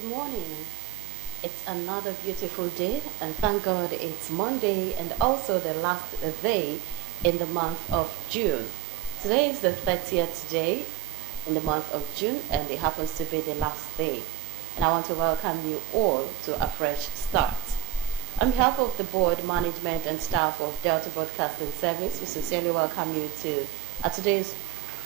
Good morning. It's another beautiful day, and thank God it's Monday and also the last day in the month of June. Today is the 30th day in the month of June, and it happens to be the last day. And I want to welcome you all to a fresh start. On behalf of the board, management, and staff of Delta Broadcasting Service, we sincerely welcome you to today's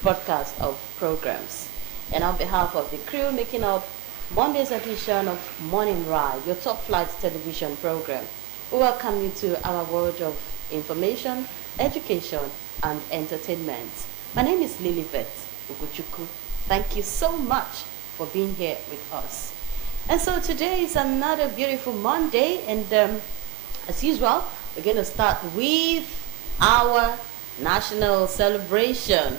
broadcast of programs. And on behalf of the crew making up Monday's edition of Morning Ride, your top flight television program, we welcome you to our world of information, education, and entertainment. My name is Lilibet Ugochukwu. Thank you so much for being here with us. And so today is another beautiful Monday, and as usual, we're going to start with our national celebration.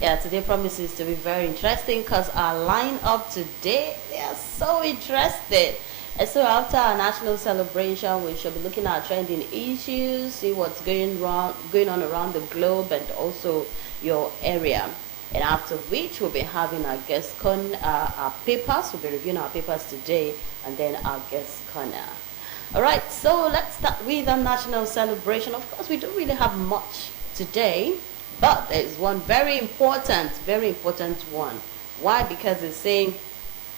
Yeah, today promises to be very interesting because our lineup today, they are so interested. And so after our national celebration, we shall be looking at trending issues, see what's going on around the globe and also your area. And after which, we'll be having our guest our papers. We'll be reviewing our papers today, and then our guest corner. All right, so let's start with our national celebration. Of course, we don't really have much today, but there is one very important one. Why? Because it's saying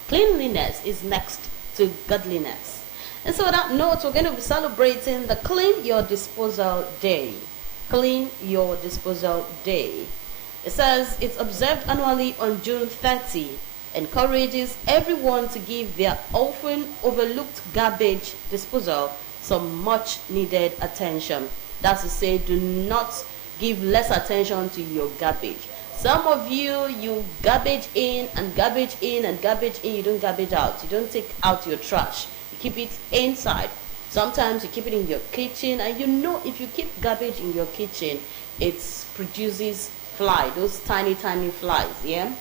cleanliness is next to godliness. And so on that note, we're going to be celebrating the Clean Your Disposal Day. Clean Your Disposal Day. It says it's observed annually on June 30, encourages everyone to give their often overlooked garbage disposal some much needed attention. That's to say, do not give less attention to your garbage. Some of you garbage in and garbage in and garbage in, you don't garbage out. You don't take out your trash. You keep it inside. Sometimes you keep it in your kitchen, and you know if you keep garbage in your kitchen, it produces fly, those tiny flies, yeah?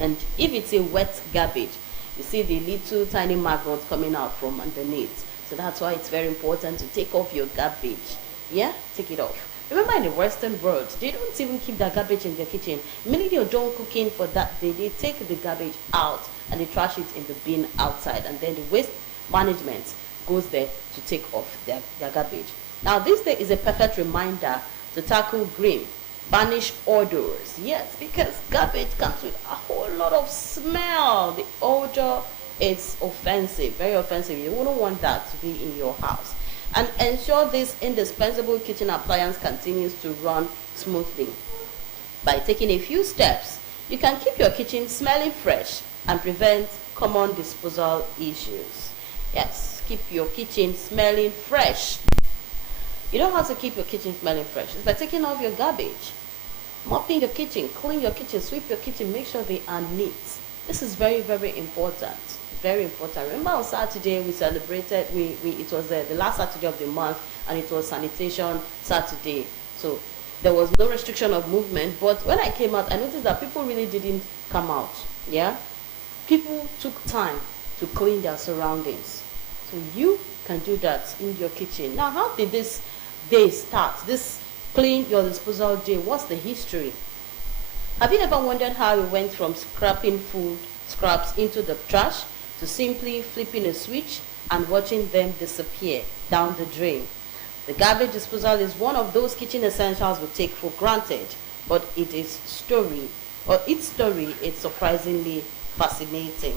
And if it's a wet garbage, you see the little tiny maggots coming out from underneath. So that's why it's very important to take off your garbage. Yeah? Take it off. Remember, in the Western world, they don't even keep their garbage in their kitchen. Immediately you're done cooking for that day, they take the garbage out and they trash it in the bin outside. And then the waste management goes there to take off their garbage. Now, this day is a perfect reminder to tackle green, banish odors. Yes, because garbage comes with a whole lot of smell. The odor is offensive, very offensive. You wouldn't want that to be in your house. And ensure this indispensable kitchen appliance continues to run smoothly. By taking a few steps, you can keep your kitchen smelling fresh and prevent common disposal issues. Yes, keep your kitchen smelling fresh. You know how to keep your kitchen smelling fresh. It's by taking off your garbage, mopping your kitchen, clean your kitchen, sweep your kitchen, make sure they are neat. This is very, very important. Very important. Remember on Saturday we celebrated, it was the last Saturday of the month, and it was Sanitation Saturday. So there was no restriction of movement, but when I came out, I noticed that people really didn't come out. Yeah? People took time to clean their surroundings. So you can do that in your kitchen. Now, how did this day start? This Clean Your Disposal Day, what's the history? Have you ever wondered how we went from scrapping food scraps into the trash to simply flipping a switch and watching them disappear down the drain? The garbage disposal is one of those kitchen essentials we take for granted, but its story is surprisingly fascinating.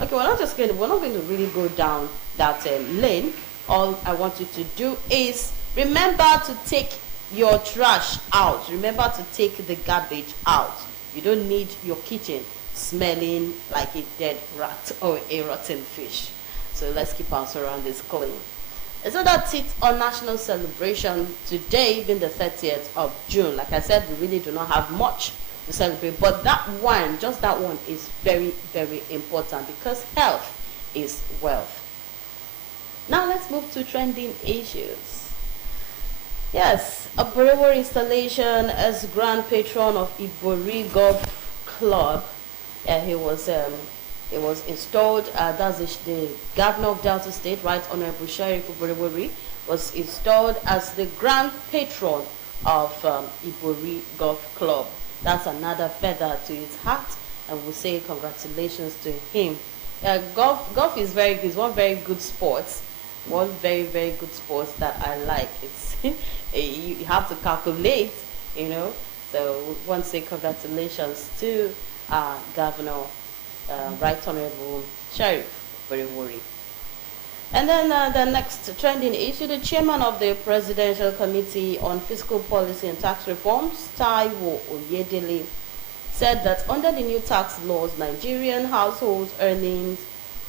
Okay, we're not going to really go down that lane. All I want you to do is remember to take your trash out. Remember to take the garbage out. You don't need your kitchen smelling like a dead rat or a rotten fish. So let's keep our surroundings clean. And so that's it on national celebration today, being the 30th of June. Like I said, we really do not have much to celebrate, but just that one is very, very important because health is wealth. Now let's move to trending issues. Yes, a Borewo installation as grand patron of Ibori Golf Club. He was installed. That's the governor of Delta State, Right Honorable Sheriff Borewo, was installed as the grand patron of Ibori Golf Club. That's another feather to his hat, and we'll say congratulations to him. Golf is very good. It's one very good sport. One very very good sport that I like. It's you have to calculate, you know. So want to say congratulations to Governor Right Honorable Sheriff Buriwori. And then the next trending issue, the chairman of the Presidential Committee on Fiscal Policy and Tax Reforms, Taiwo Oyedele, said that under the new tax laws, Nigerian households earning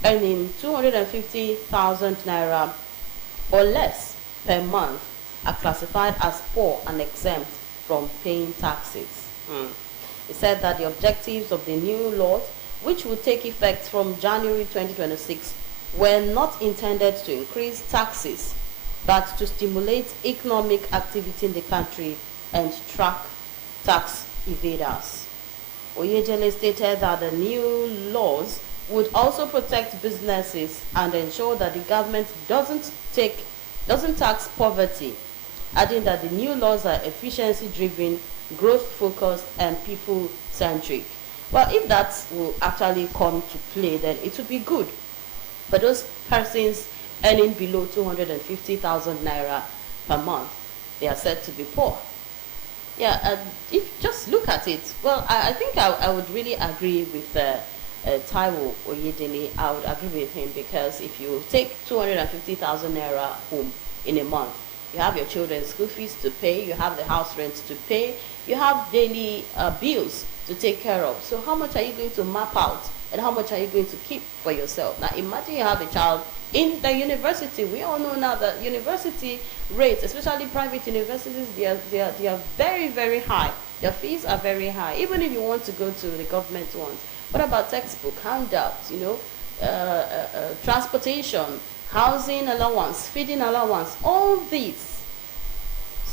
250,000 naira or less per month are classified as poor and exempt from paying taxes. He said that the objectives of the new laws, which will take effect from January 2026, were not intended to increase taxes, but to stimulate economic activity in the country and track tax evaders. Oyedele stated that the new laws would also protect businesses and ensure that the government doesn't tax poverty, adding that the new laws are efficiency-driven, growth-focused, and people-centric. Well, if that will actually come to play, then it would be good. But those persons earning below 250,000 naira per month, they are said to be poor. Yeah, if just look at it, well, I think I would really agree with Taiwo Oyedele. I would agree with him, because if you take 250,000 naira home in a month, you have your children's school fees to pay, you have the house rent to pay, you have daily bills to take care of. So how much are you going to map out, and how much are you going to keep for yourself? Now imagine you have a child in the university. We all know now that university rates, especially private universities, they are very, very high. Their fees are very high, even if you want to go to the government ones. What about textbook, handouts, transportation, housing allowance, feeding allowance, all these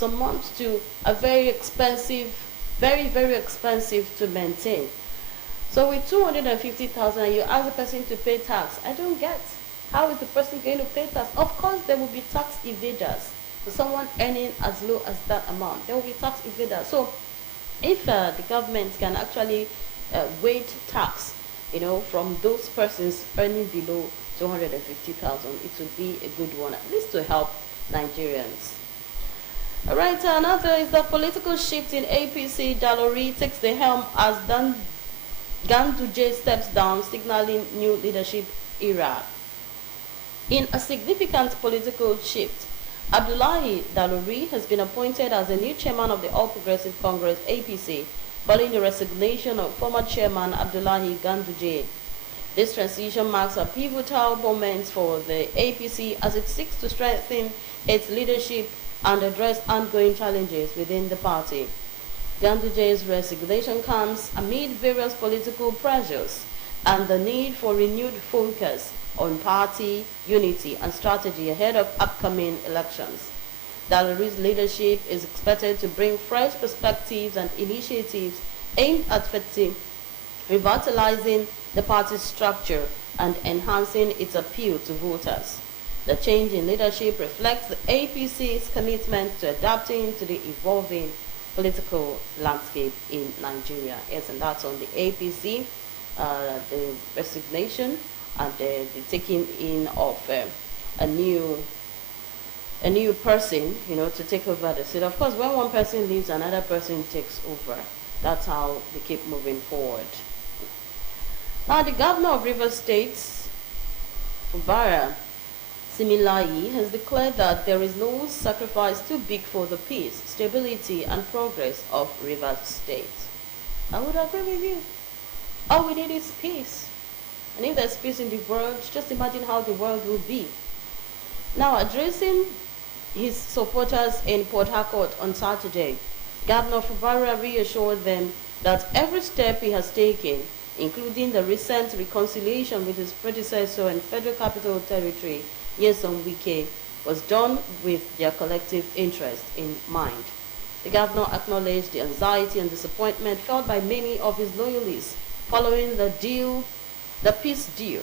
amount to a very expensive, very, very expensive to maintain. So with 250,000, you ask the person to pay tax. I don't get. How is the person going to pay tax? Of course, there will be tax evaders. For someone earning as low as that amount, there will be tax evaders. So if the government can actually waive tax, from those persons earning below 250,000, it would be a good one, at least to help Nigerians. All right, another is the political shift in APC. Dalori takes the helm as Ganduje steps down, signaling new leadership era. In a significant political shift, Abdullahi Dalori has been appointed as the new chairman of the All Progressive Congress (APC), following the resignation of former chairman Abdullahi Ganduje. This transition marks a pivotal moment for the APC as it seeks to strengthen its leadership and address ongoing challenges within the party. Ganduje's resignation comes amid various political pressures and the need for renewed focus on party unity and strategy ahead of upcoming elections. Dalori's leadership is expected to bring fresh perspectives and initiatives aimed at revitalizing the party's structure and enhancing its appeal to voters. The change in leadership reflects the APC's commitment to adapting to the evolving political landscape in Nigeria. Yes, and that's on the APC, the resignation and the taking in of a new person, to take over the seat. Of course, when one person leaves, another person takes over. That's how they keep moving forward. Now, the governor of Rivers State, Fubara Similayi, has declared that there is no sacrifice too big for the peace, stability, and progress of Rivers State. I would agree with you. All we need is peace. And if there's peace in the world, just imagine how the world will be. Now, addressing his supporters in Port Harcourt on Saturday, Governor Fubara reassured them that every step he has taken, including the recent reconciliation with his predecessor in Federal Capital Territory, Nyesom Wike, was done with their collective interest in mind. The governor acknowledged the anxiety and disappointment felt by many of his loyalists following the peace deal,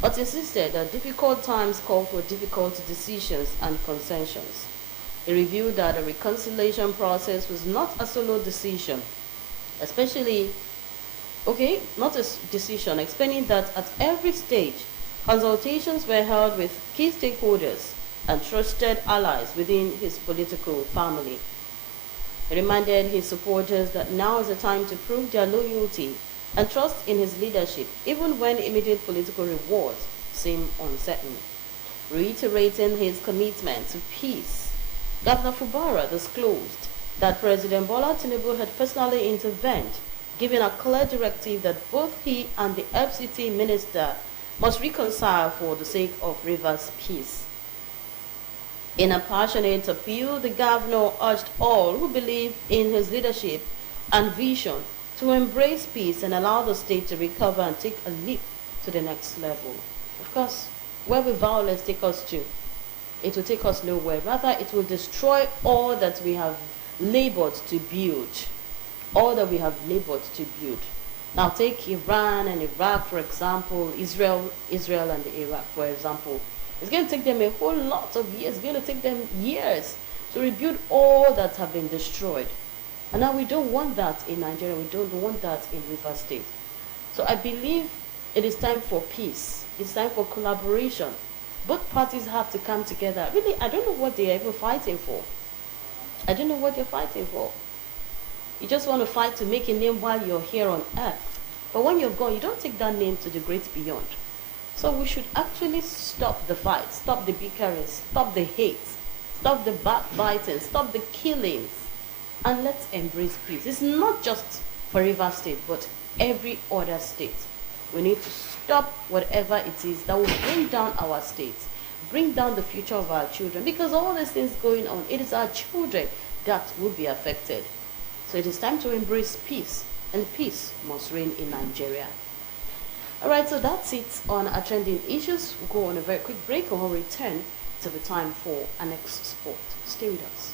but insisted that difficult times call for difficult decisions and concessions. He revealed that the reconciliation process was not a solo decision, especially Okay, not a decision, explaining that at every stage, consultations were held with key stakeholders and trusted allies within his political family. He reminded his supporters that now is the time to prove their loyalty and trust in his leadership, even when immediate political rewards seem uncertain. Reiterating his commitment to peace, Governor Fubara disclosed that President Bola Tinubu had personally intervened, giving a clear directive that both he and the FCT minister must reconcile for the sake of Rivers' peace. In a passionate appeal, the governor urged all who believe in his leadership and vision to embrace peace and allow the state to recover and take a leap to the next level. Of course, where will violence take us to? It will take us nowhere. Rather, it will destroy all that we have labored to build. All that we have labored to build. Now take Iran and Iraq, for example, Israel and Iraq, for example. It's going to take them a whole lot of years. It's going to take them years to rebuild all that have been destroyed. And now we don't want that in Nigeria. We don't want that in Rivers State. So I believe it is time for peace. It's time for collaboration. Both parties have to come together. Really, I don't know what they're even fighting for. I don't know what they're fighting for. You just want to fight to make a name while you're here on earth. But when you're gone, you don't take that name to the great beyond. So we should actually stop the fight, stop the bickering, stop the hate, stop the backbiting, stop the killings, and let's embrace peace. It's not just for Rivers State, but every other state. We need to stop whatever it is that will bring down our states, bring down the future of our children, because all these things going on, it is our children that will be affected. So it is time to embrace peace, and peace must reign in Nigeria. All right, so that's it on our trending issues. We'll go on a very quick break and we'll return to the time for our next sport. Stay with us.